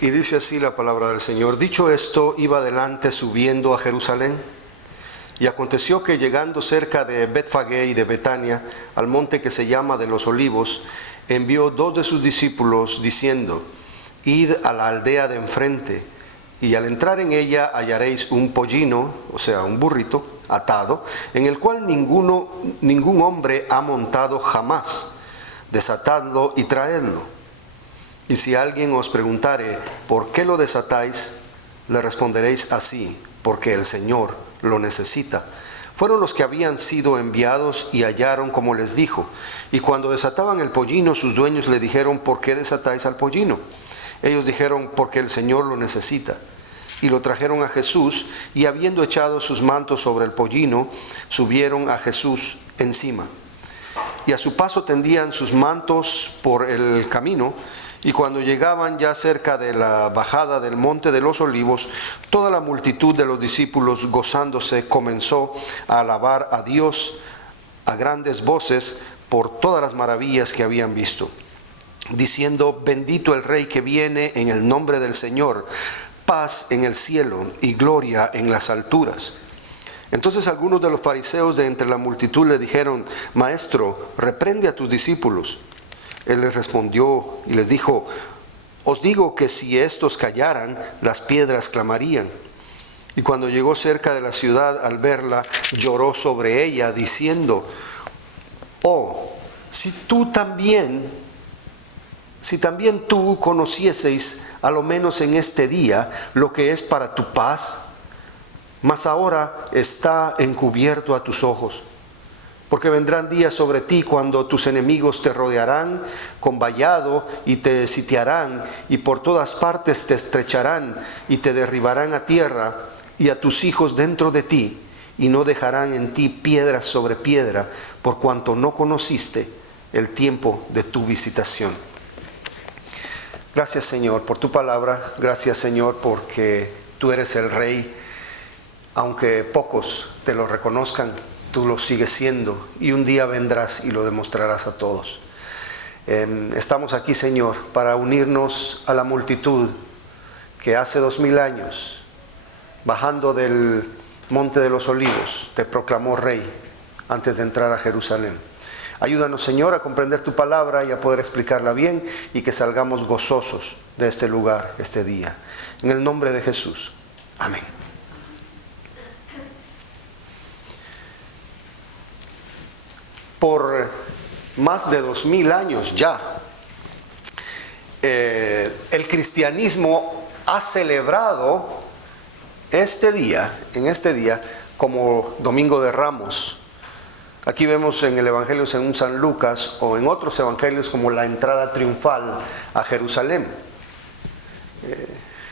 Y dice así la palabra del Señor: dicho esto, iba adelante subiendo a Jerusalén. Y aconteció que llegando cerca de Betfagé y de Betania, al monte que se llama de los Olivos, envió 2 de sus discípulos, diciendo: id a la aldea de enfrente, y al entrar en ella hallaréis un pollino, o sea, un burrito, atado, en el cual ningún hombre ha montado jamás. Desatadlo y traedlo. Y si alguien os preguntare, ¿por qué lo desatáis?, le responderéis así: porque el Señor lo necesita. Fueron los que habían sido enviados y hallaron como les dijo. Y cuando desataban el pollino, sus dueños le dijeron: ¿por qué desatáis al pollino? Ellos dijeron: porque el Señor lo necesita. Y lo trajeron a Jesús, y habiendo echado sus mantos sobre el pollino, subieron a Jesús encima. Y a su paso tendían sus mantos por el camino. Y cuando llegaban ya cerca de la bajada del monte de los Olivos, toda la multitud de los discípulos, gozándose, comenzó a alabar a Dios a grandes voces por todas las maravillas que habían visto, diciendo: bendito el Rey que viene en el nombre del Señor, paz en el cielo y gloria en las alturas. Entonces algunos de los fariseos de entre la multitud le dijeron: Maestro, reprende a tus discípulos. Él les respondió y les dijo: os digo que si estos callaran, las piedras clamarían. Y cuando llegó cerca de la ciudad, al verla, lloró sobre ella, diciendo: oh, si también tú conocieseis, a lo menos en este día, lo que es para tu paz, mas ahora está encubierto a tus ojos. Porque vendrán días sobre ti cuando tus enemigos te rodearán con vallado y te sitiarán, y por todas partes te estrecharán y te derribarán a tierra, y a tus hijos dentro de ti, y no dejarán en ti piedra sobre piedra, por cuanto no conociste el tiempo de tu visitación. Gracias, Señor, por tu palabra. Gracias, Señor, porque tú eres el Rey. Aunque pocos te lo reconozcan, tú lo sigues siendo, y un día vendrás y lo demostrarás a todos. Estamos aquí, Señor, para unirnos a la multitud que hace 2000 años, bajando del monte de los Olivos, te proclamó Rey antes de entrar a Jerusalén. Ayúdanos, Señor, a comprender tu palabra y a poder explicarla bien, y que salgamos gozosos de este lugar, este día. En el nombre de Jesús. Amén. Por más de 2000 años ya, el cristianismo ha celebrado en este día, como Domingo de Ramos. Aquí vemos en el Evangelio según San Lucas, o en otros evangelios, como la entrada triunfal a Jerusalén.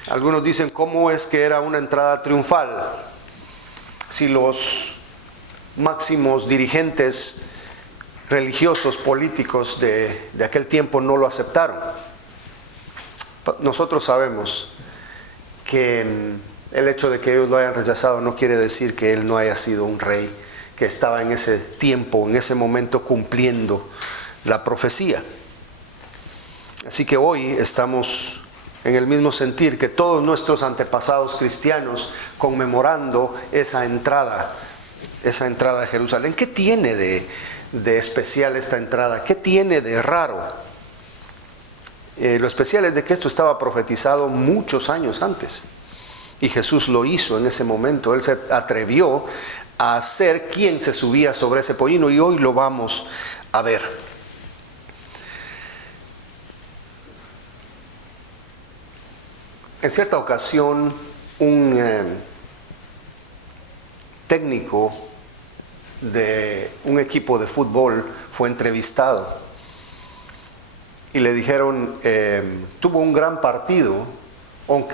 Algunos dicen: ¿cómo es que era una entrada triunfal si los máximos dirigentes religiosos, políticos de aquel tiempo no lo aceptaron? Nosotros sabemos que el hecho de que ellos lo hayan rechazado no quiere decir que él no haya sido un rey que estaba en ese tiempo, en ese momento, cumpliendo la profecía. Así que hoy estamos en el mismo sentir que todos nuestros antepasados cristianos, conmemorando esa entrada a Jerusalén. ¿Qué tiene de especial esta entrada? ¿Qué tiene de raro? Lo especial es de que esto estaba profetizado muchos años antes, y Jesús lo hizo en ese momento. Él se atrevió a ser quien se subía sobre ese pollino, y hoy lo vamos a ver. En cierta ocasión, un técnico de un equipo de fútbol fue entrevistado y le dijeron: tuvo un gran partido,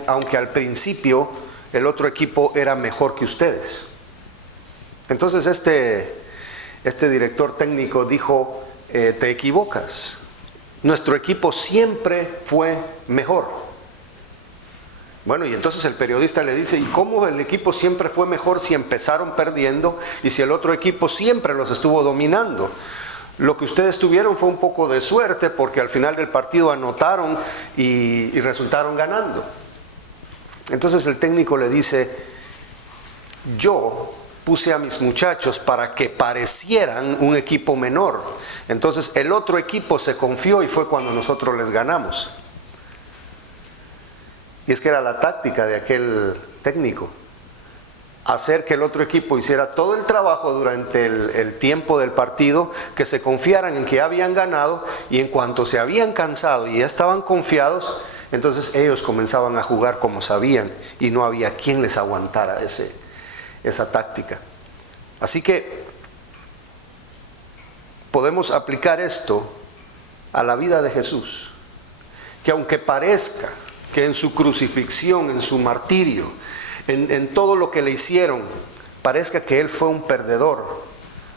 aunque al principio el otro equipo era mejor que ustedes. Entonces este director técnico dijo: te equivocas, nuestro equipo siempre fue mejor. Bueno, y entonces el periodista le dice: ¿y cómo el equipo siempre fue mejor si empezaron perdiendo y si el otro equipo siempre los estuvo dominando? Lo que ustedes tuvieron fue un poco de suerte porque al final del partido anotaron y resultaron ganando. Entonces el técnico le dice, yo puse a mis muchachos para que parecieran un equipo menor. Entonces el otro equipo se confió y fue cuando nosotros les ganamos. Y es que era la táctica de aquel técnico. Hacer que el otro equipo hiciera todo el trabajo durante el tiempo del partido, que se confiaran en que habían ganado, y en cuanto se habían cansado y ya estaban confiados, entonces ellos comenzaban a jugar como sabían y no había quien les aguantara esa táctica. Así que podemos aplicar esto a la vida de Jesús, que aunque parezca que en su crucifixión, en su martirio, en todo lo que le hicieron, parezca que Él fue un perdedor,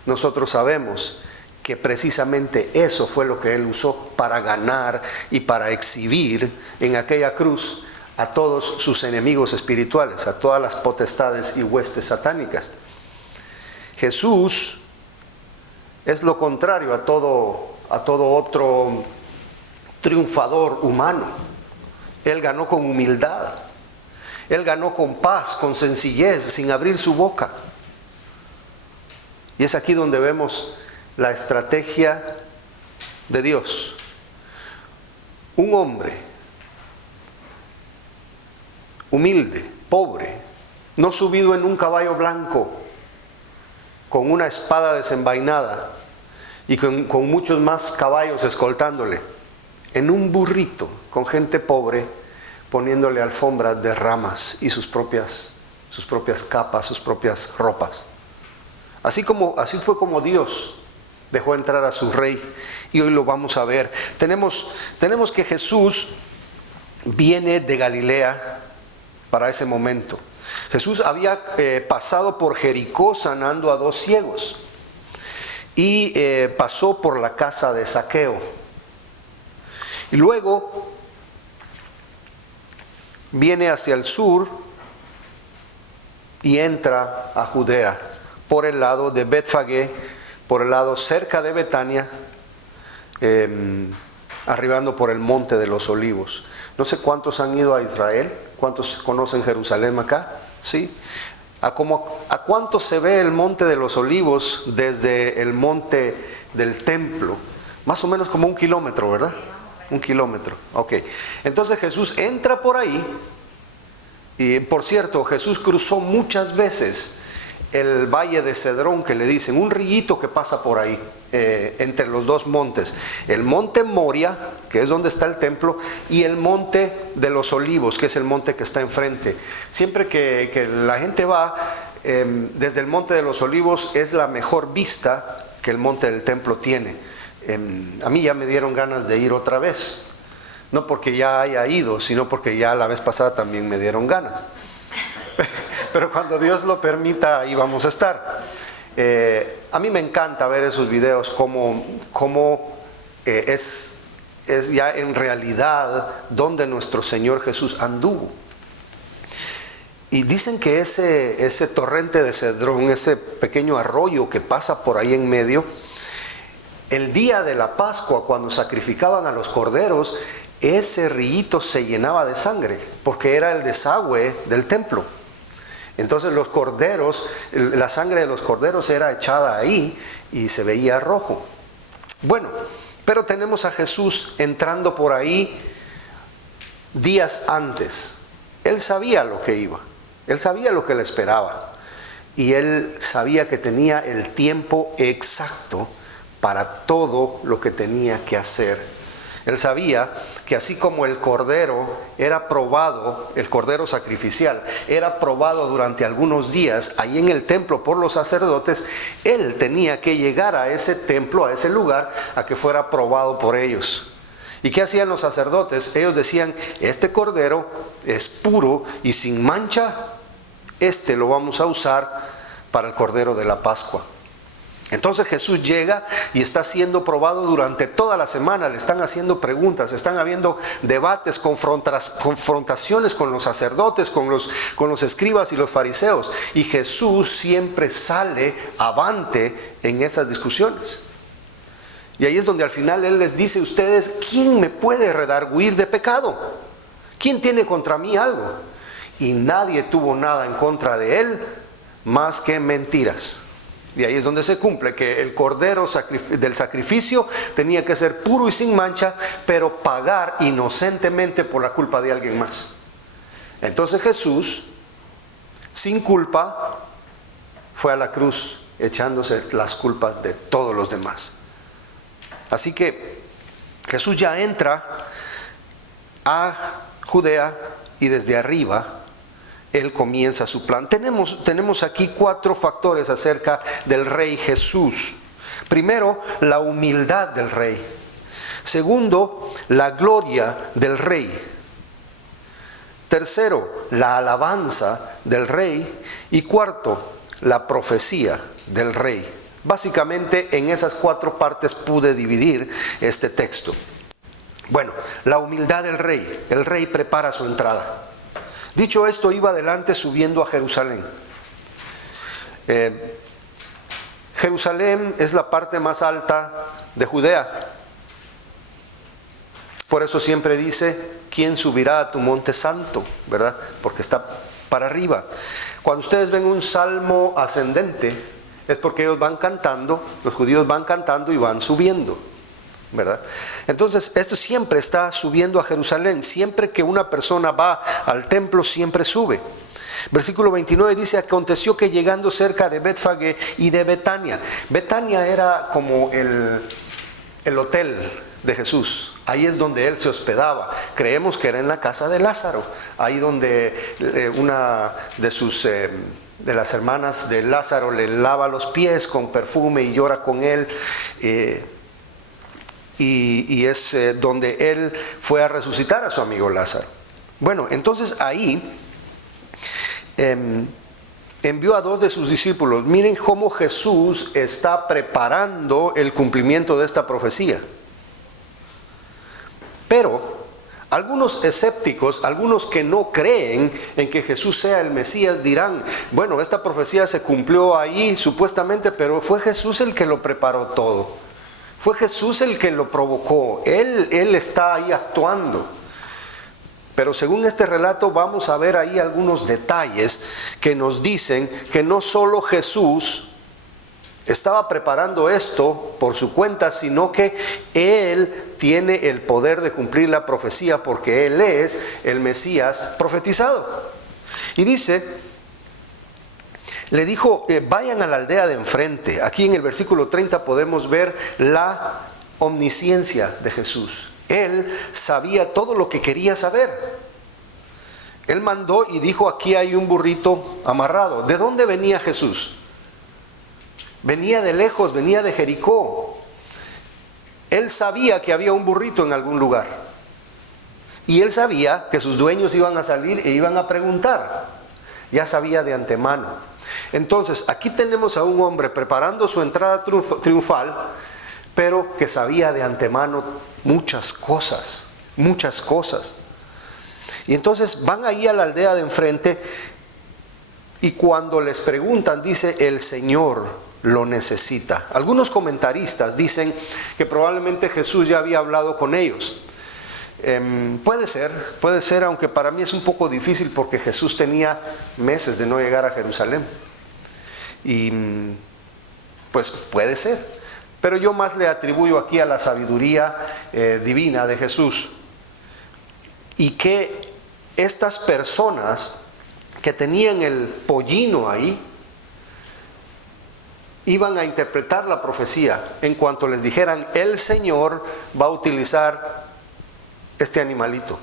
nosotros sabemos que precisamente eso fue lo que Él usó para ganar y para exhibir en aquella cruz a todos sus enemigos espirituales, a todas las potestades y huestes satánicas. Jesús es lo contrario a todo otro triunfador humano. Él ganó con humildad. Él ganó con paz, con sencillez, sin abrir su boca. Y es aquí donde vemos la estrategia de Dios. Un hombre humilde, pobre, no subido en un caballo blanco, con una espada desenvainada y con muchos más caballos escoltándole, en un burrito con gente pobre, poniéndole alfombras de ramas y sus propias capas, sus propias ropas. Así fue como Dios dejó entrar a su rey, y hoy lo vamos a ver. Tenemos que Jesús viene de Galilea para ese momento. Jesús había pasado por Jericó sanando a 2 ciegos y pasó por la casa de Zaqueo. Y luego viene hacia el sur y entra a Judea por el lado de Betfagé, por el lado cerca de Betania, arribando por el monte de los Olivos. No sé cuántos han ido a Israel, cuántos conocen Jerusalén acá, ¿sí? ¿A cuánto se ve el monte de los Olivos desde el monte del templo? Más o menos como 1 kilómetro, ¿verdad? 1 kilómetro, ok. Entonces Jesús entra por ahí, y por cierto, Jesús cruzó muchas veces el valle de Cedrón, que le dicen, un rillito que pasa por ahí, entre los 2 montes, el monte Moria, que es donde está el templo, y el monte de los Olivos, que es el monte que está enfrente. Siempre que la gente va desde el monte de los Olivos, es la mejor vista que el monte del templo tiene. A mí ya me dieron ganas de ir otra vez, no porque ya haya ido, sino porque ya la vez pasada también me dieron ganas. Pero cuando Dios lo permita, ahí vamos a estar. A mí me encanta ver esos videos, cómo es ya en realidad donde nuestro Señor Jesús anduvo. Y dicen que ese torrente de Cedrón, ese pequeño arroyo que pasa por ahí en medio, el día de la Pascua, cuando sacrificaban a los corderos, ese rillito se llenaba de sangre, porque era el desagüe del templo. Entonces los corderos, la sangre de los corderos era echada ahí y se veía rojo. Bueno, pero tenemos a Jesús entrando por ahí días antes. Él sabía lo que iba, él sabía lo que le esperaba, y él sabía que tenía el tiempo exacto para todo lo que tenía que hacer. Él sabía que así como el cordero era probado, el cordero sacrificial era probado durante algunos días ahí en el templo por los sacerdotes, él tenía que llegar a ese templo, a ese lugar, a que fuera probado por ellos. ¿Y qué hacían los sacerdotes? Ellos decían, este cordero es puro y sin mancha, este lo vamos a usar para el cordero de la Pascua. Entonces Jesús llega y está siendo probado durante toda la semana. Le están haciendo preguntas, están habiendo debates, confrontaciones con los sacerdotes, con los escribas y los fariseos. Y Jesús siempre sale avante en esas discusiones. Y ahí es donde al final Él les dice: ustedes, ¿quién me puede redarguir de pecado? ¿Quién tiene contra mí algo? Y nadie tuvo nada en contra de Él más que mentiras. Y ahí es donde se cumple que el cordero del sacrificio tenía que ser puro y sin mancha, pero pagar inocentemente por la culpa de alguien más. Entonces Jesús, sin culpa, fue a la cruz echándose las culpas de todos los demás. Así que Jesús ya entra a Judea y desde arriba Él comienza su plan. Tenemos aquí 4 factores acerca del Rey Jesús. Primero, la humildad del Rey. Segundo, la gloria del Rey. Tercero, la alabanza del Rey. Y cuarto, la profecía del Rey. Básicamente en esas 4 partes pude dividir este texto. Bueno, la humildad del Rey. El Rey prepara su entrada. Dicho esto, iba adelante subiendo a Jerusalén. Jerusalén es la parte más alta de Judea. Por eso siempre dice: ¿quién subirá a tu monte santo? ¿Verdad? Porque está para arriba. Cuando ustedes ven un salmo ascendente, es porque ellos van cantando, los judíos van cantando y van subiendo, ¿verdad? Entonces esto siempre está subiendo a Jerusalén. Siempre que una persona va al templo, siempre sube. Versículo 29 dice: aconteció que llegando cerca de Betfagé y de Betania. Betania era como el hotel de Jesús. Ahí es donde Él se hospedaba. Creemos que era en la casa de Lázaro, ahí donde una de las hermanas de Lázaro le lava los pies con perfume y llora con él. Y es donde Él fue a resucitar a su amigo Lázaro. Bueno, entonces ahí envió a 2 de sus discípulos. Miren cómo Jesús está preparando el cumplimiento de esta profecía. Pero algunos escépticos, algunos que no creen en que Jesús sea el Mesías, dirán: bueno, esta profecía se cumplió ahí supuestamente, pero fue Jesús el que lo preparó todo. Fue Jesús el que lo provocó. Él está ahí actuando. Pero según este relato vamos a ver ahí algunos detalles que nos dicen que no solo Jesús estaba preparando esto por su cuenta, sino que Él tiene el poder de cumplir la profecía, porque Él es el Mesías profetizado. Y dice, le dijo: vayan a la aldea de enfrente. Aquí en el versículo 30 podemos ver la omnisciencia de Jesús. Él sabía todo lo que quería saber. Él mandó y dijo: aquí hay un burrito amarrado. ¿De dónde venía Jesús? Venía de lejos, venía de Jericó. Él sabía que había un burrito en algún lugar. Y él sabía que sus dueños iban a salir e iban a preguntar. Ya sabía de antemano. Entonces, aquí tenemos a un hombre preparando su entrada triunfal, pero que sabía de antemano muchas cosas, muchas cosas. Y entonces van ahí a la aldea de enfrente, y cuando les preguntan, dice: el Señor lo necesita. Algunos comentaristas dicen que probablemente Jesús ya había hablado con ellos. Puede ser, aunque para mí es un poco difícil, porque Jesús tenía meses de no llegar a Jerusalén. Y pues puede ser. Pero yo más le atribuyo aquí a la sabiduría divina de Jesús. Y que estas personas que tenían el pollino ahí iban a interpretar la profecía en cuanto les dijeran: el Señor va a utilizar este animalito.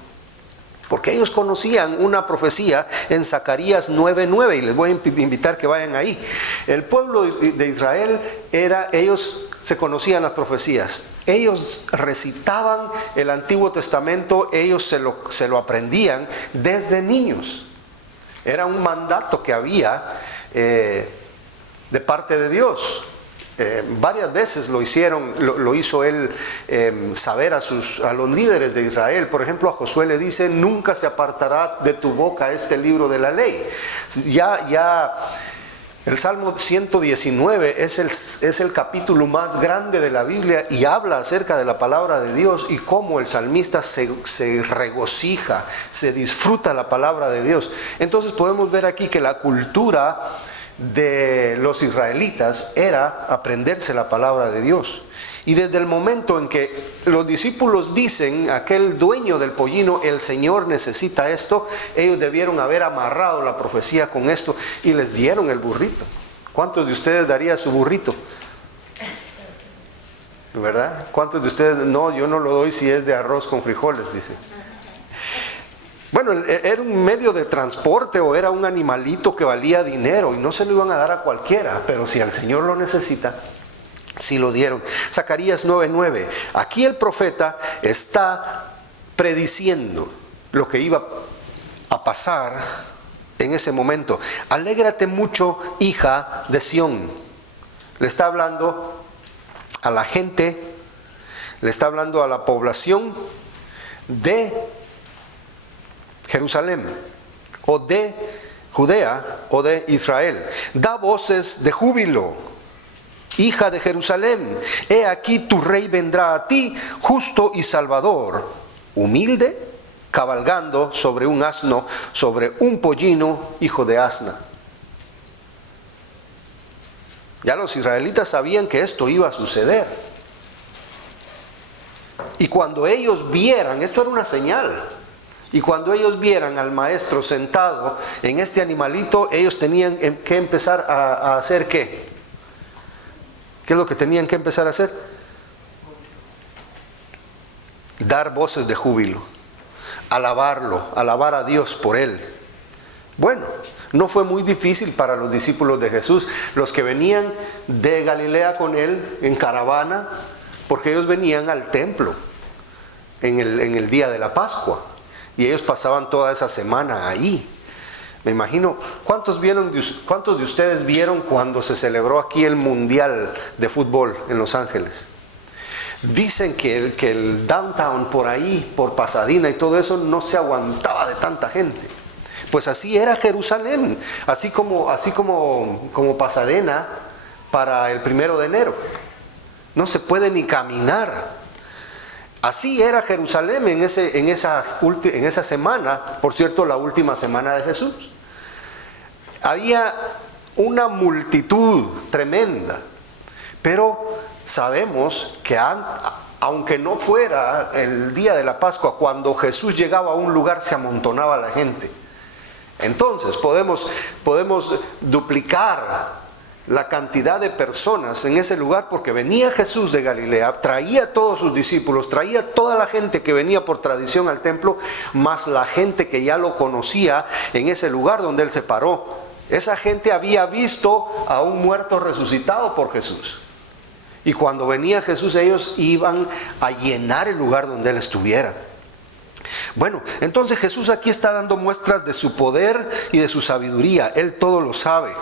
Porque ellos conocían una profecía en Zacarías 9:9, y les voy a invitar que vayan ahí. El pueblo de Israel ellos se conocían las profecías. Ellos recitaban el Antiguo Testamento, ellos se lo aprendían desde niños. Era un mandato que había de parte de Dios. Varias veces lo hizo él saber a los líderes de Israel. Por ejemplo, a Josué le dice: nunca se apartará de tu boca este libro de la ley. Ya El Salmo 119 es el capítulo más grande de la Biblia y habla acerca de la palabra de Dios y cómo el salmista se regocija, se disfruta la palabra de Dios. Entonces podemos ver aquí que la cultura de los israelitas era aprenderse la palabra de Dios. Y desde el momento en que los discípulos dicen, aquel dueño del pollino, el Señor necesita esto, ellos debieron haber amarrado la profecía con esto y les dieron el burrito. ¿Cuántos de ustedes daría su burrito? ¿Verdad? ¿Cuántos de ustedes? No, yo no lo doy si es de arroz con frijoles, dice. Bueno, era un medio de transporte o era un animalito que valía dinero y no se lo iban a dar a cualquiera, pero si el Señor lo necesita, sí lo dieron. Zacarías 9:9. Aquí el profeta está prediciendo lo que iba a pasar en ese momento. Alégrate mucho, hija de Sión. Le está hablando a la gente, le está hablando a la población de Jerusalén o de Judea o de Israel. Da voces de júbilo, hija de Jerusalén. He aquí tu rey vendrá a ti, justo y salvador, humilde, cabalgando sobre un asno, sobre un pollino, hijo de asna. Ya los israelitas sabían que esto iba a suceder. Y cuando ellos vieran, esto era una señal, y cuando ellos vieran al maestro sentado en este animalito, ellos tenían que empezar a hacer ¿qué? ¿Qué es lo que tenían que empezar a hacer? Dar voces de júbilo, alabarlo, alabar a Dios por él. Bueno, no fue muy difícil para los discípulos de Jesús, los que venían de Galilea con él en caravana, porque ellos venían al templo en el día de la Pascua y ellos pasaban toda esa semana ahí. Me imagino, ¿cuántos de ustedes vieron cuando se celebró aquí el Mundial de Fútbol en Los Ángeles? Dicen que el downtown por ahí, por Pasadena y todo eso, no se aguantaba de tanta gente. Pues así era Jerusalén, así como Pasadena para el 1 de enero. No se puede ni caminar. Así era Jerusalén en esa semana, por cierto, la última semana de Jesús. Había una multitud tremenda, pero sabemos que aunque no fuera el día de la Pascua, cuando Jesús llegaba a un lugar se amontonaba la gente. Entonces podemos duplicar la cantidad de personas en ese lugar, porque venía Jesús de Galilea, traía a todos sus discípulos, traía toda la gente que venía por tradición al templo, más la gente que ya lo conocía en ese lugar donde él se paró. Esa gente había visto a un muerto resucitado por Jesús. Y cuando venía Jesús, ellos iban a llenar el lugar donde él estuviera. Bueno, entonces Jesús aquí está dando muestras de su poder y de su sabiduría. Él todo lo sabe.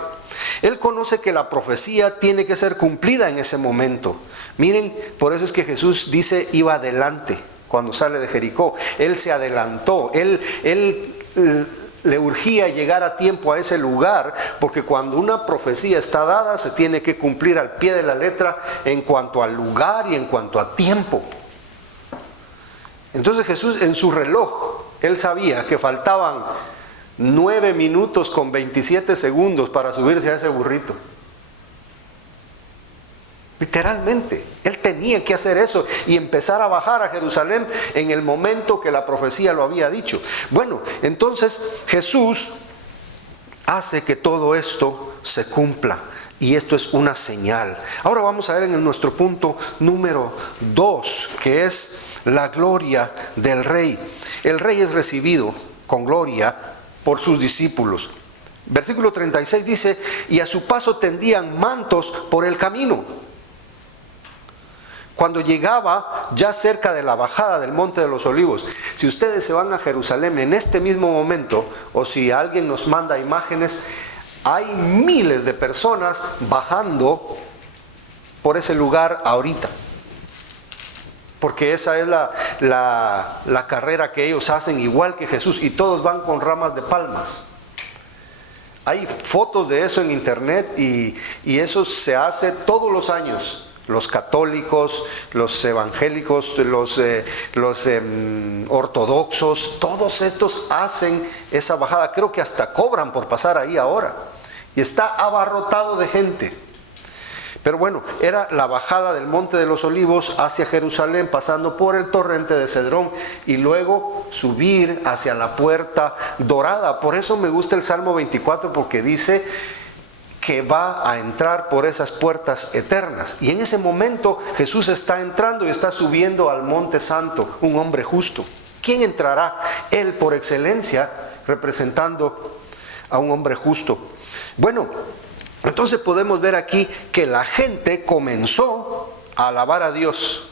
Él conoce que la profecía tiene que ser cumplida en ese momento. Miren, por eso es que Jesús dice iba adelante cuando sale de Jericó. Él se adelantó, él le urgía llegar a tiempo a ese lugar, porque cuando una profecía está dada se tiene que cumplir al pie de la letra en cuanto al lugar y en cuanto a tiempo. Entonces Jesús en su reloj, él sabía que faltaban 9 minutos con 27 segundos para subirse a ese burrito. Literalmente, él tenía que hacer eso y empezar a bajar a Jerusalén en el momento que la profecía lo había dicho. Bueno, entonces Jesús hace que todo esto se cumpla y esto es una señal. Ahora vamos a ver en nuestro punto número 2, que es la gloria del Rey. El Rey es recibido con gloria por sus discípulos. Versículo 36 dice, y a su paso tendían mantos por el camino. Cuando llegaba ya cerca de la bajada del Monte de los Olivos, si ustedes se van a Jerusalén en este mismo momento, o si alguien nos manda imágenes, hay miles de personas bajando por ese lugar ahorita. Porque esa es la carrera que ellos hacen, igual que Jesús, y todos van con ramas de palmas. Hay fotos de eso en internet y eso se hace todos los años. Los católicos, los evangélicos, los ortodoxos, todos estos hacen esa bajada. Creo que hasta cobran por pasar ahí ahora. Y está abarrotado de gente. Pero bueno, era la bajada del Monte de los Olivos hacia Jerusalén, pasando por el torrente de Cedrón y luego subir hacia la puerta dorada. Por eso me gusta el Salmo 24, porque dice que va a entrar por esas puertas eternas. Y en ese momento Jesús está entrando y está subiendo al Monte Santo, un hombre justo. ¿Quién entrará? Él, por excelencia, representando a un hombre justo. Bueno, entonces podemos ver aquí que la gente comenzó a alabar a Dios.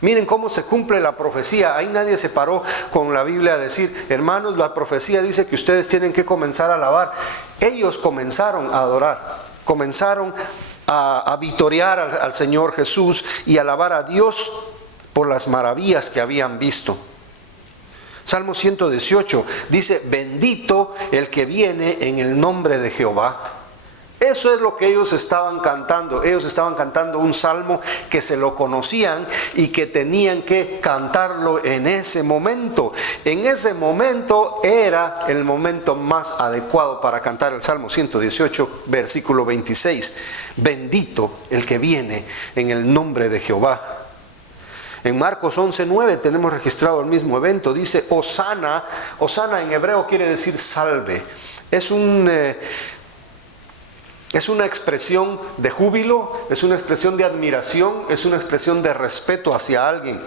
Miren cómo se cumple la profecía. Ahí nadie se paró con la Biblia a decir, hermanos, la profecía dice que ustedes tienen que comenzar a alabar. Ellos comenzaron a adorar, comenzaron a vitorear al Señor Jesús y a alabar a Dios por las maravillas que habían visto. Salmo 118 dice, bendito el que viene en el nombre de Jehová. Eso es lo que ellos estaban cantando. Ellos estaban cantando un salmo que se lo conocían y que tenían que cantarlo en ese momento. En ese momento era el momento más adecuado para cantar el Salmo 118, versículo 26. Bendito el que viene en el nombre de Jehová. En Marcos 11:9 tenemos registrado el mismo evento. Dice, Hosana. Hosana en hebreo quiere decir salve. Es una expresión de júbilo, es una expresión de admiración, es una expresión de respeto hacia alguien.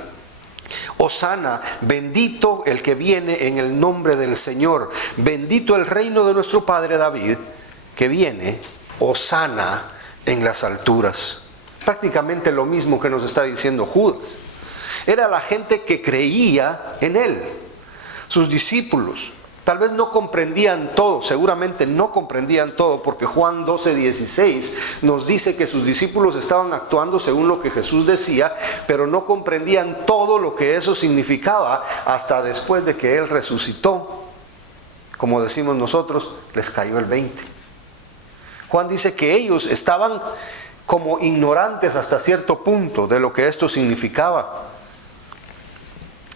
Hosana, bendito el que viene en el nombre del Señor. Bendito el reino de nuestro padre David, que viene, Hosana en las alturas. Prácticamente lo mismo que nos está diciendo Judas. Era la gente que creía en él, sus discípulos. Tal vez no comprendían todo, seguramente no comprendían todo, porque Juan 12:16 nos dice que sus discípulos estaban actuando según lo que Jesús decía, pero no comprendían todo lo que eso significaba hasta después de que Él resucitó. Como decimos nosotros, les cayó el 20. Juan dice que ellos estaban como ignorantes hasta cierto punto de lo que esto significaba.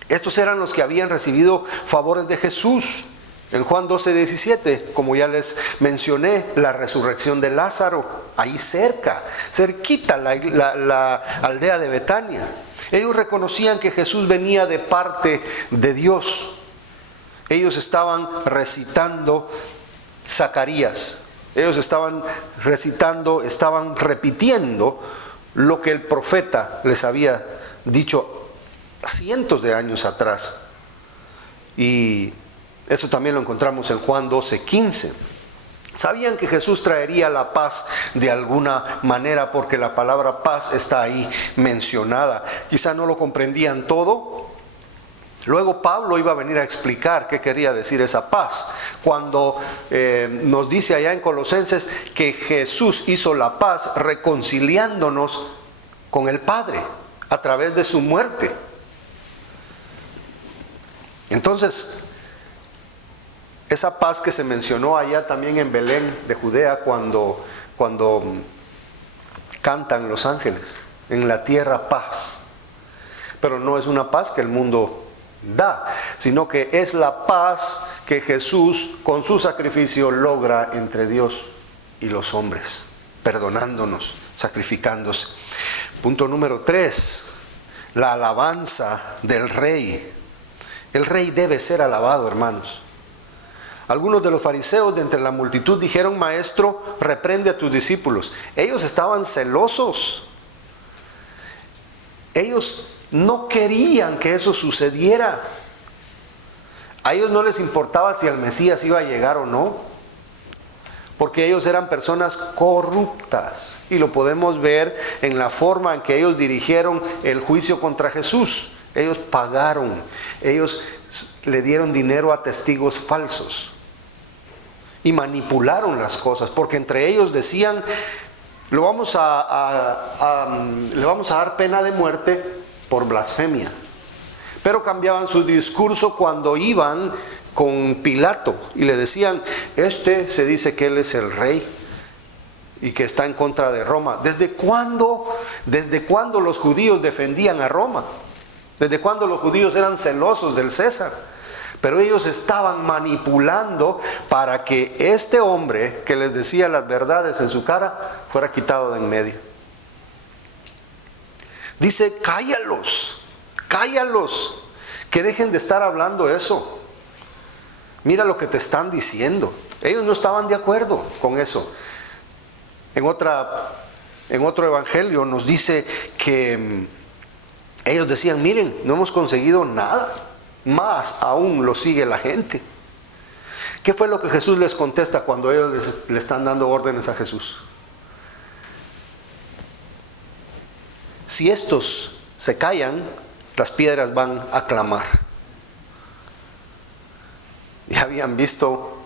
Estos eran los que habían recibido favores de Jesús. En Juan 12:17, como ya les mencioné, la resurrección de Lázaro, ahí cerquita la aldea de Betania. Ellos reconocían que Jesús venía de parte de Dios. Ellos estaban recitando Zacarías. Ellos estaban recitando, estaban repitiendo lo que el profeta les había dicho cientos de años atrás. Y eso también lo encontramos en Juan 12:15. Sabían que Jesús traería la paz de alguna manera, porque la palabra paz está ahí mencionada. Quizá no lo comprendían todo. Luego Pablo iba a venir a explicar qué quería decir esa paz. Cuando nos dice allá en Colosenses que Jesús hizo la paz reconciliándonos con el Padre a través de su muerte. Entonces, esa paz que se mencionó allá también en Belén de Judea cuando cantan los ángeles, en la tierra paz. Pero no es una paz que el mundo da, sino que es la paz que Jesús con su sacrificio logra entre Dios y los hombres, perdonándonos, sacrificándose. Punto número 3, la alabanza del rey. El rey debe ser alabado, hermanos. Algunos de los fariseos de entre la multitud dijeron, maestro, reprende a tus discípulos. Ellos estaban celosos. Ellos no querían que eso sucediera. A ellos no les importaba si el Mesías iba a llegar o no, porque ellos eran personas corruptas. Y lo podemos ver en la forma en que ellos dirigieron el juicio contra Jesús. Ellos pagaron, ellos le dieron dinero a testigos falsos y manipularon las cosas, porque entre ellos decían, le vamos a dar pena de muerte por blasfemia. Pero cambiaban su discurso cuando iban con Pilato y le decían, se dice que él es el rey y que está en contra de Roma. ¿Desde cuándo los judíos defendían a Roma? ¿Desde cuándo los judíos eran celosos del César? Pero ellos estaban manipulando para que este hombre que les decía las verdades en su cara fuera quitado de en medio. Dice, cállalos, que dejen de estar hablando eso. Mira lo que te están diciendo. Ellos no estaban de acuerdo con eso. En otro evangelio nos dice que ellos decían, miren, no hemos conseguido nada, más aún lo sigue la gente. ¿Qué fue lo que Jesús les contesta cuando ellos le están dando órdenes a Jesús? Si estos se callan, las piedras van a clamar. Ya habían visto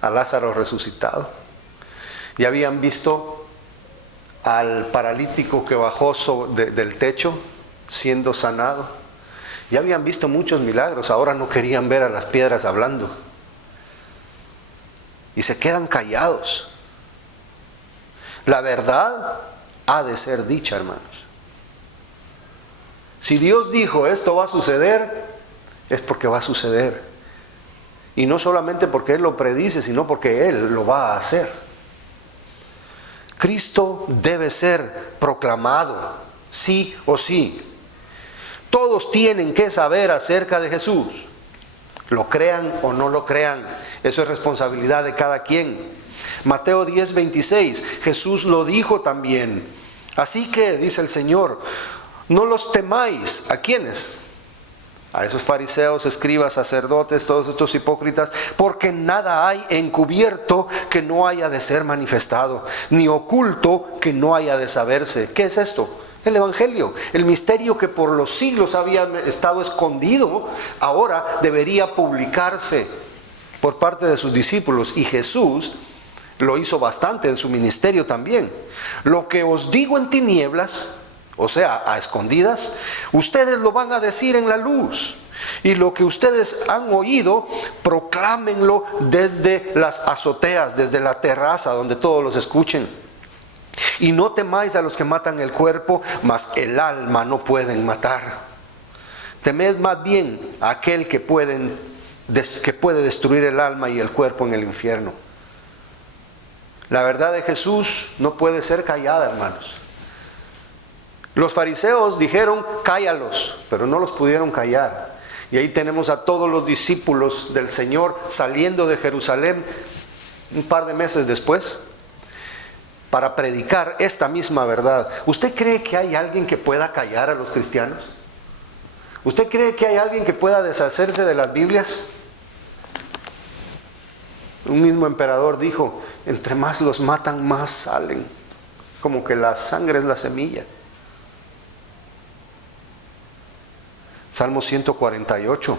a Lázaro resucitado. Ya habían visto al paralítico que bajó del techo siendo sanado. Ya habían visto muchos milagros. Ahora no querían ver a las piedras hablando. Y se quedan callados. La verdad ha de ser dicha, hermanos. Si Dios dijo esto va a suceder, es porque va a suceder. Y no solamente porque Él lo predice, sino porque Él lo va a hacer. Cristo debe ser proclamado, sí o sí. Todos tienen que saber acerca de Jesús. Lo crean o no lo crean, eso es responsabilidad de cada quien. Mateo 10:26, Jesús lo dijo también. Así que, dice el Señor, no los temáis. ¿A quiénes? A esos fariseos, escribas, sacerdotes, todos estos hipócritas, porque nada hay encubierto que no haya de ser manifestado, ni oculto que no haya de saberse. ¿Qué es esto? El Evangelio, el misterio que por los siglos había estado escondido, ahora debería publicarse por parte de sus discípulos. Y Jesús lo hizo bastante en su ministerio también. Lo que os digo en tinieblas, o sea, a escondidas, ustedes lo van a decir en la luz. Y lo que ustedes han oído, proclámenlo desde las azoteas, desde la terraza, donde todos los escuchen. Y no temáis a los que matan el cuerpo, mas el alma no pueden matar. Temed más bien a aquel que puede destruir el alma y el cuerpo en el infierno. La verdad de Jesús no puede ser callada, hermanos. Los fariseos dijeron, cállalos, pero no los pudieron callar. Y ahí tenemos a todos los discípulos del Señor saliendo de Jerusalén un par de meses después para predicar esta misma verdad. ¿Usted cree que hay alguien que pueda callar a los cristianos? ¿Usted cree que hay alguien que pueda deshacerse de las Biblias? Un mismo emperador dijo, entre más los matan, más salen. Como que la sangre es la semilla. Salmo 148.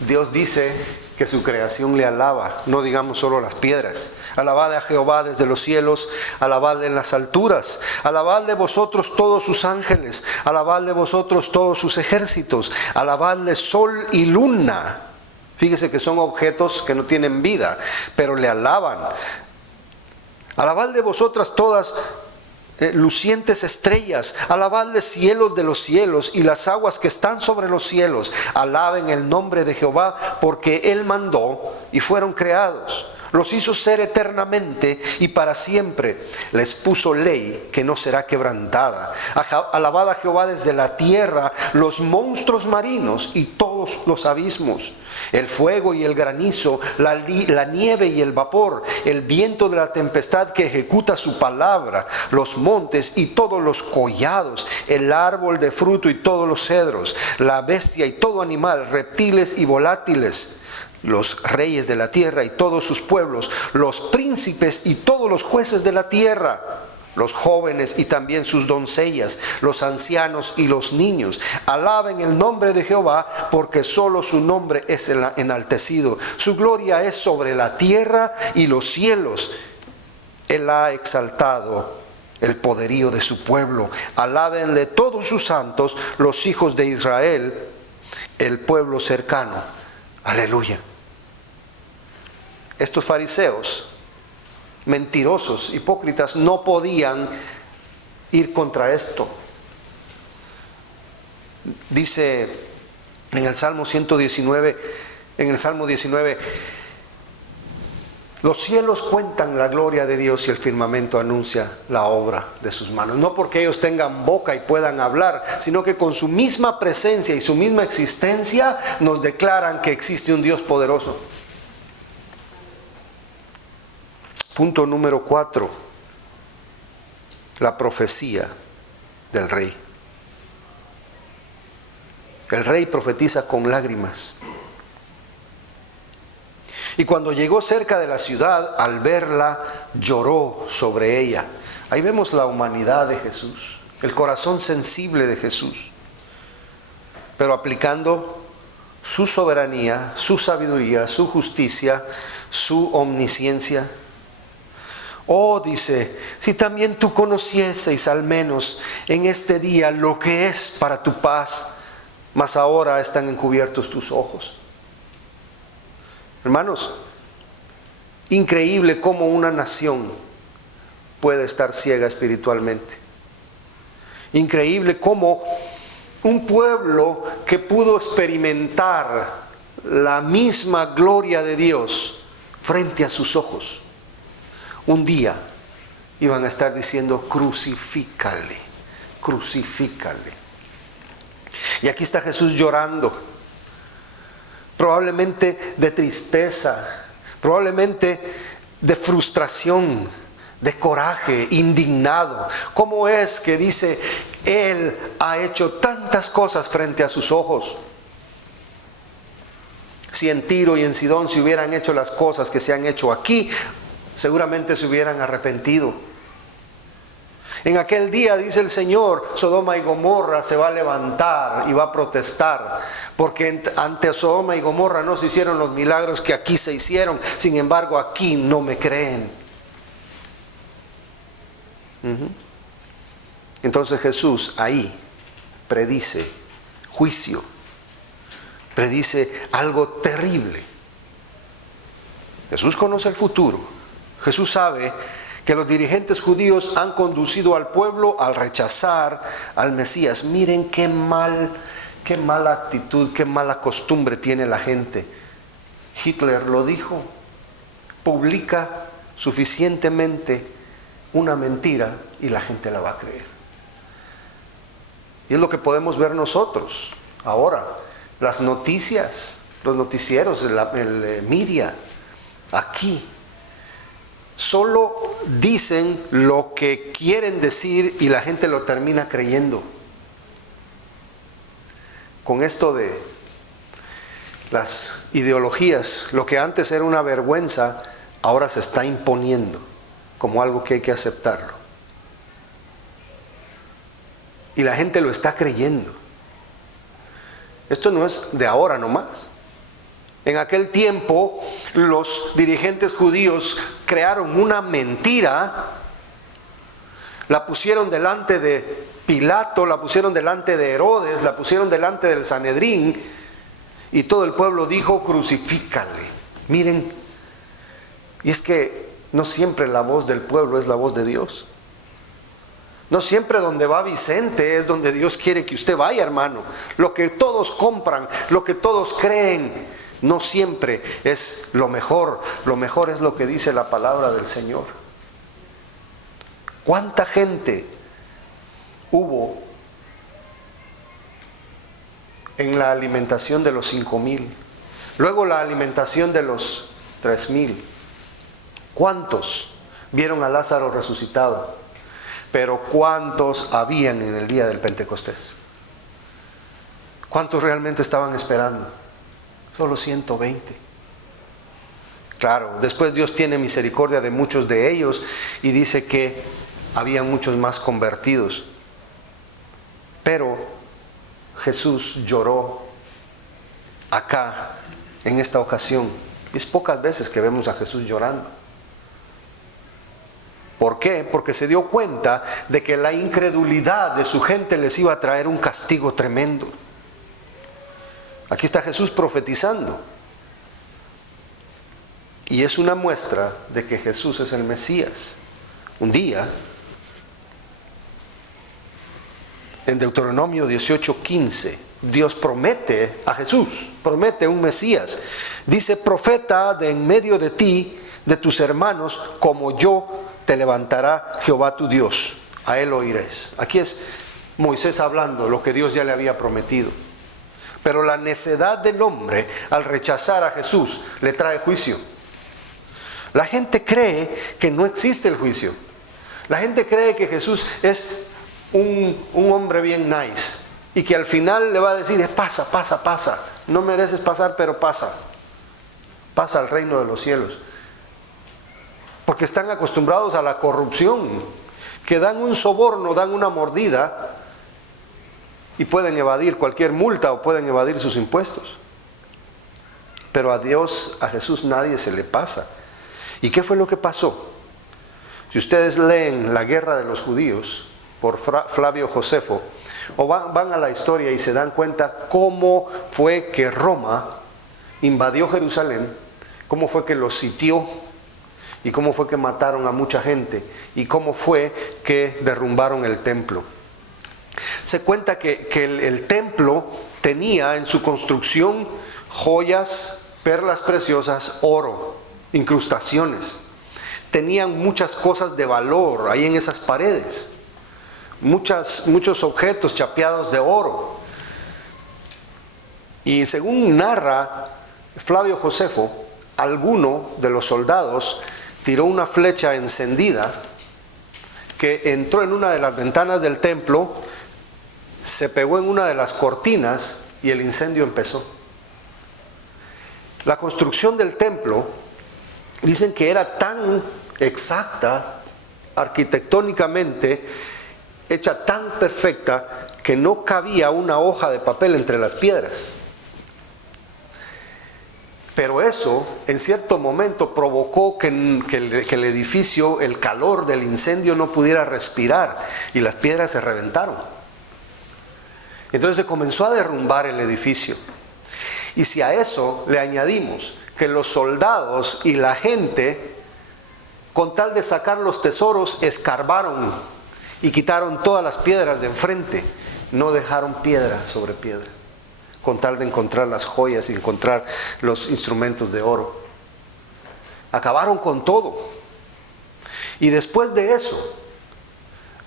Dios dice que su creación le alaba, no digamos solo las piedras. Alabad a Jehová desde los cielos, alabad en las alturas, alabadle vosotros todos sus ángeles, alabadle vosotros todos sus ejércitos, alabadle sol y luna. Fíjese que son objetos que no tienen vida, pero le alaban. Alabadle vosotras todas lucientes estrellas, alabadle cielos de los cielos y las aguas que están sobre los cielos. Alaben el nombre de Jehová, porque Él mandó y fueron creados. Los hizo ser eternamente y para siempre. Les puso ley que no será quebrantada. Alabad a Jehová desde la tierra, los monstruos marinos y todos los abismos. El fuego y el granizo, la nieve y el vapor, el viento de la tempestad que ejecuta su palabra, los montes y todos los collados, el árbol de fruto y todos los cedros, la bestia y todo animal, reptiles y volátiles, los reyes de la tierra y todos sus pueblos, los príncipes y todos los jueces de la tierra, los jóvenes y también sus doncellas, los ancianos y los niños. Alaben el nombre de Jehová, porque solo su nombre es enaltecido. Su gloria es sobre la tierra y los cielos. Él ha exaltado el poderío de su pueblo. Alábenle todos sus santos, los hijos de Israel, el pueblo cercano. Aleluya. Estos fariseos, mentirosos, hipócritas, no podían ir contra esto. Dice en el Salmo 119, en el Salmo 19, los cielos cuentan la gloria de Dios y el firmamento anuncia la obra de sus manos. No porque ellos tengan boca y puedan hablar, sino que con su misma presencia y su misma existencia nos declaran que existe un Dios poderoso. Punto número 4. La profecía del rey. El rey profetiza con lágrimas. Y cuando llegó cerca de la ciudad, al verla, lloró sobre ella. Ahí vemos la humanidad de Jesús, el corazón sensible de Jesús, pero aplicando su soberanía, su sabiduría, su justicia, su omnisciencia. Oh, dice, si también tú conocieseis al menos en este día lo que es para tu paz, mas ahora están encubiertos tus ojos. Hermanos, increíble cómo una nación puede estar ciega espiritualmente. Increíble cómo un pueblo que pudo experimentar la misma gloria de Dios frente a sus ojos, un día iban a estar diciendo: crucifícale, crucifícale. Y aquí está Jesús llorando, probablemente de tristeza, probablemente de frustración, de coraje, indignado. ¿Cómo es que dice, Él ha hecho tantas cosas frente a sus ojos? Si en Tiro y en Sidón se hubieran hecho las cosas que se han hecho aquí, seguramente se hubieran arrepentido. En aquel día, dice el Señor, Sodoma y Gomorra se va a levantar y va a protestar, porque ante Sodoma y Gomorra no se hicieron los milagros que aquí se hicieron. Sin embargo, aquí no me creen. Entonces Jesús ahí predice juicio, predice algo terrible. Jesús conoce el futuro. Jesús sabe que los dirigentes judíos han conducido al pueblo al rechazar al Mesías. Miren qué mala actitud, qué mala costumbre tiene la gente. Hitler lo dijo: publica suficientemente una mentira y la gente la va a creer. Y es lo que podemos ver nosotros ahora. Las noticias, los noticieros, el media, aquí solo dicen lo que quieren decir y la gente lo termina creyendo. Con esto de las ideologías, lo que antes era una vergüenza, ahora se está imponiendo como algo que hay que aceptarlo. Y la gente lo está creyendo. Esto no es de ahora nomás. En aquel tiempo, los dirigentes judíos crearon una mentira, la pusieron delante de Pilato, la pusieron delante de Herodes, la pusieron delante del Sanedrín, y todo el pueblo dijo: crucifícale. Miren, y es que no siempre la voz del pueblo es la voz de Dios. No siempre donde va Vicente es donde Dios quiere que usted vaya, hermano. Lo que todos compran, lo que todos creen, no siempre es lo mejor. Lo mejor es lo que dice la palabra del Señor. ¿Cuánta gente hubo en la alimentación de los 5,000? Luego la alimentación de los 3,000. ¿Cuántos vieron a Lázaro resucitado? Pero ¿cuántos habían en el día del Pentecostés? ¿Cuántos realmente estaban esperando? Solo 120. Claro, después Dios tiene misericordia de muchos de ellos y dice que había muchos más convertidos. Pero Jesús lloró acá, en esta ocasión. Es pocas veces que vemos a Jesús llorando. ¿Por qué? Porque se dio cuenta de que la incredulidad de su gente les iba a traer un castigo tremendo. Aquí está Jesús profetizando. Y es una muestra de que Jesús es el Mesías. Un día, en Deuteronomio 18:15, Dios promete a Jesús, promete un Mesías. Dice: profeta de en medio de ti, de tus hermanos, como yo te levantará Jehová tu Dios. A él oirás. Aquí es Moisés hablando lo que Dios ya le había prometido. Pero la necedad del hombre al rechazar a Jesús le trae juicio. La gente cree que no existe el juicio. La gente cree que Jesús es un hombre bien nice y que al final le va a decir: pasa, pasa, pasa. No mereces pasar, pero pasa. Pasa al reino de los cielos. Porque están acostumbrados a la corrupción, que dan un soborno, dan una mordida y pueden evadir cualquier multa o pueden evadir sus impuestos. Pero a Dios, a Jesús, nadie se le pasa. ¿Y qué fue lo que pasó? Si ustedes leen La guerra de los judíos por Flavio Josefo, o van a la historia y se dan cuenta cómo fue que Roma invadió Jerusalén, cómo fue que los sitió, y cómo fue que mataron a mucha gente, y cómo fue que derrumbaron el templo. Se cuenta que el templo tenía en su construcción joyas, perlas preciosas, oro, incrustaciones. Tenían muchas cosas de valor ahí en esas paredes. Muchos objetos chapeados de oro. Y según narra Flavio Josefo, alguno de los soldados tiró una flecha encendida que entró en una de las ventanas del templo, se pegó en una de las cortinas y el incendio empezó. La construcción del templo, dicen que era tan exacta, arquitectónicamente, hecha tan perfecta, que no cabía una hoja de papel entre las piedras. Pero eso, en cierto momento, provocó que el edificio, el calor del incendio no pudiera respirar y las piedras se reventaron. Entonces se comenzó a derrumbar el edificio. Y si a eso le añadimos que los soldados y la gente, con tal de sacar los tesoros, escarbaron y quitaron todas las piedras de enfrente, no dejaron piedra sobre piedra, con tal de encontrar las joyas y encontrar los instrumentos de oro. Acabaron con todo. Y después de eso,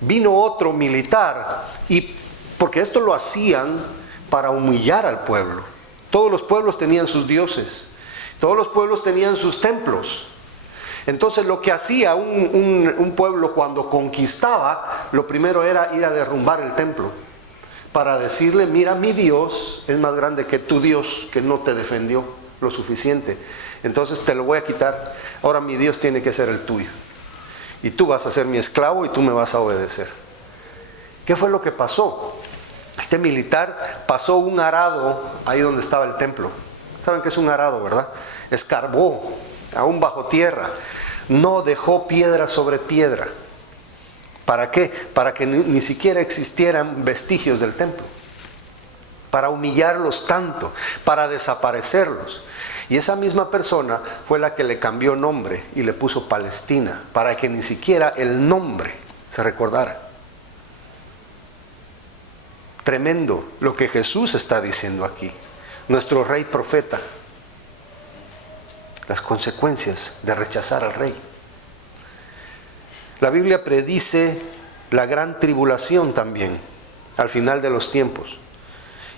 vino otro militar, y porque esto lo hacían para humillar al pueblo. Todos los pueblos tenían sus dioses, todos los pueblos tenían sus templos. Entonces lo que hacía un pueblo cuando conquistaba, lo primero era ir a derrumbar el templo, para decirle: mira, mi Dios es más grande que tu Dios, que no te defendió lo suficiente. Entonces te lo voy a quitar. Ahora mi Dios tiene que ser el tuyo. Y tú vas a ser mi esclavo y tú me vas a obedecer. ¿Qué fue lo que pasó? Este militar pasó un arado ahí donde estaba el templo. ¿Saben qué es un arado, verdad? Escarbó, aún bajo tierra. No dejó piedra sobre piedra. ¿Para qué? Para que ni siquiera existieran vestigios del templo. Para humillarlos tanto, para desaparecerlos. Y esa misma persona fue la que le cambió nombre y le puso Palestina, para que ni siquiera el nombre se recordara. Tremendo lo que Jesús está diciendo aquí, nuestro rey profeta. Las consecuencias de rechazar al rey. La Biblia predice la gran tribulación también, al final de los tiempos.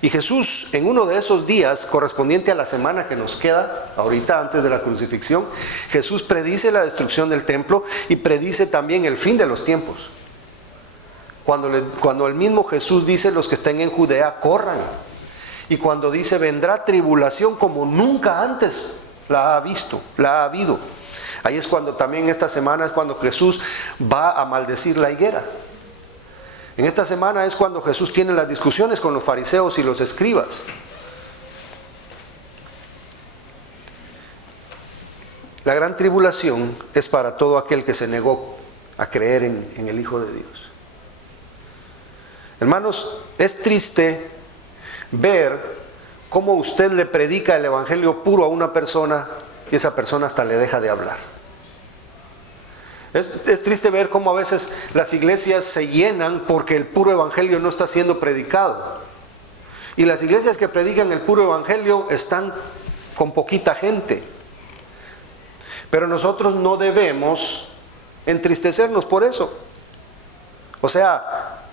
Y Jesús, en uno de esos días, correspondiente a la semana que nos queda, ahorita antes de la crucifixión, Jesús predice la destrucción del templo y predice también el fin de los tiempos. Cuando el mismo Jesús dice: los que estén en Judea, corran. Y cuando dice: vendrá tribulación como nunca antes la ha habido. Ahí es cuando también esta semana es cuando Jesús va a maldecir la higuera. En esta semana es cuando Jesús tiene las discusiones con los fariseos y los escribas. La gran tribulación es para todo aquel que se negó a creer en el Hijo de Dios. Hermanos, es triste ver cómo usted le predica el evangelio puro a una persona y esa persona hasta le deja de hablar. Es triste ver cómo a veces las iglesias se llenan porque el puro evangelio no está siendo predicado. Y las iglesias que predican el puro evangelio están con poquita gente. Pero nosotros no debemos entristecernos por eso. O sea,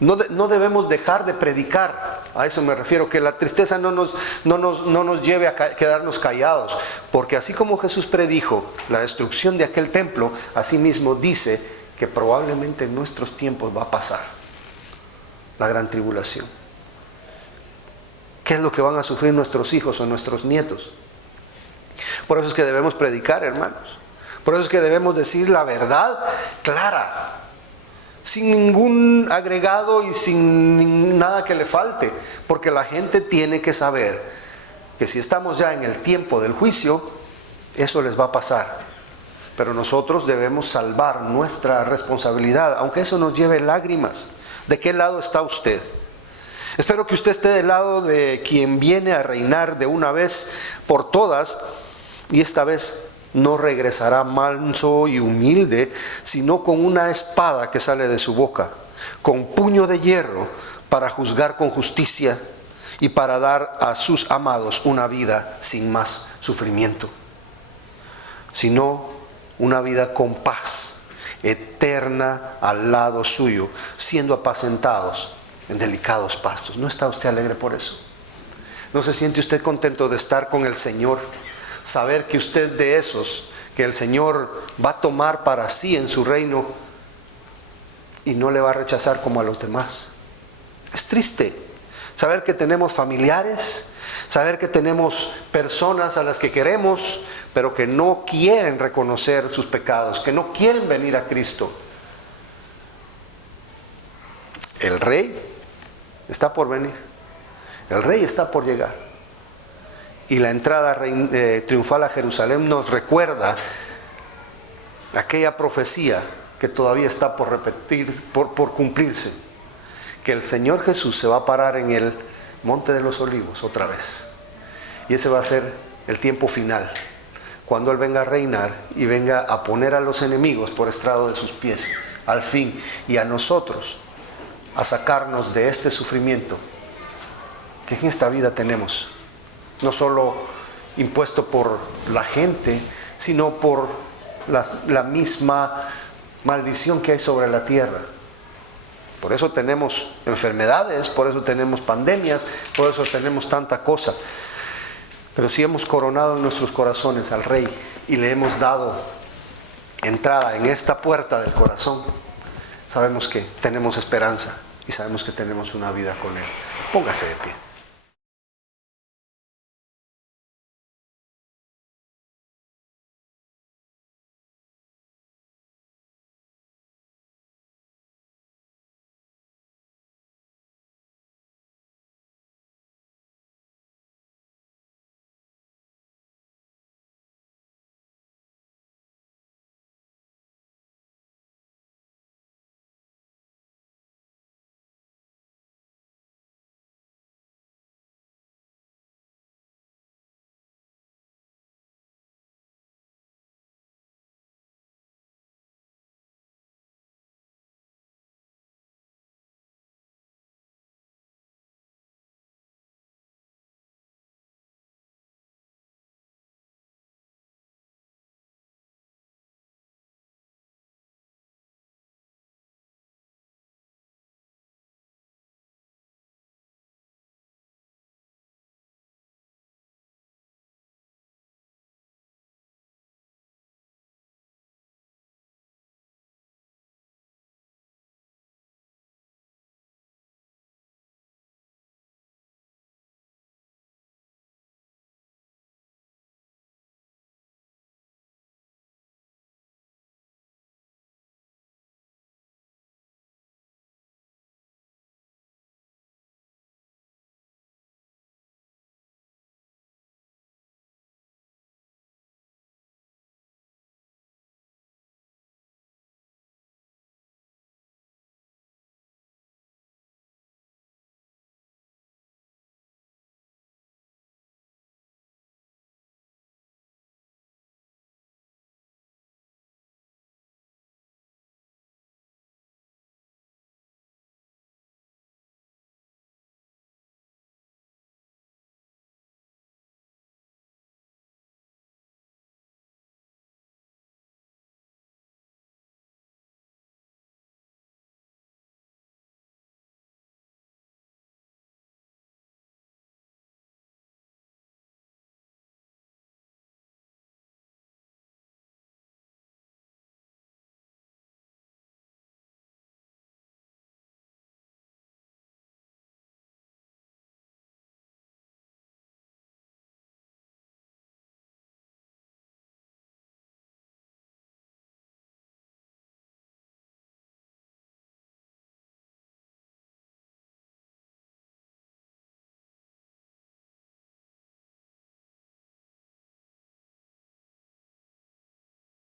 no debemos dejar de predicar. A eso me refiero, que la tristeza no nos lleve a quedarnos callados. Porque así como Jesús predijo la destrucción de aquel templo, así mismo dice que probablemente en nuestros tiempos va a pasar la gran tribulación. ¿Qué es lo que van a sufrir nuestros hijos o nuestros nietos? Por eso es que debemos predicar, hermanos. Por eso es que debemos decir la verdad clara, sin ningún agregado y sin nada que le falte, porque la gente tiene que saber que si estamos ya en el tiempo del juicio, eso les va a pasar. Pero nosotros debemos salvar nuestra responsabilidad, aunque eso nos lleve lágrimas. ¿De qué lado está usted? Espero que usted esté del lado de quien viene a reinar de una vez por todas, y esta vez no regresará manso y humilde, sino con una espada que sale de su boca, con puño de hierro, para juzgar con justicia y para dar a sus amados una vida sin más sufrimiento, sino una vida con paz eterna al lado suyo, siendo apacentados en delicados pastos. ¿No está usted alegre por eso? ¿No se siente usted contento de estar con el Señor? Saber que usted de esos que el Señor va a tomar para sí en su reino y no le va a rechazar como a los demás. Es triste saber que tenemos familiares, saber que tenemos personas a las que queremos, pero que no quieren reconocer sus pecados, que no quieren venir a Cristo. El Rey está por venir, el Rey está por llegar. Y la entrada triunfal a Jerusalén nos recuerda aquella profecía que todavía está por por cumplirse, que el Señor Jesús se va a parar en el Monte de los Olivos otra vez. Y ese va a ser el tiempo final, cuando Él venga a reinar y venga a poner a los enemigos por estrado de sus pies, al fin, y a nosotros a sacarnos de este sufrimiento que en esta vida tenemos. No solo impuesto por la gente, sino por la misma maldición que hay sobre la tierra. Por eso tenemos enfermedades, por eso tenemos pandemias, por eso tenemos tanta cosa. Pero si hemos coronado en nuestros corazones al Rey y le hemos dado entrada en esta puerta del corazón, sabemos que tenemos esperanza y sabemos que tenemos una vida con Él. Póngase de pie.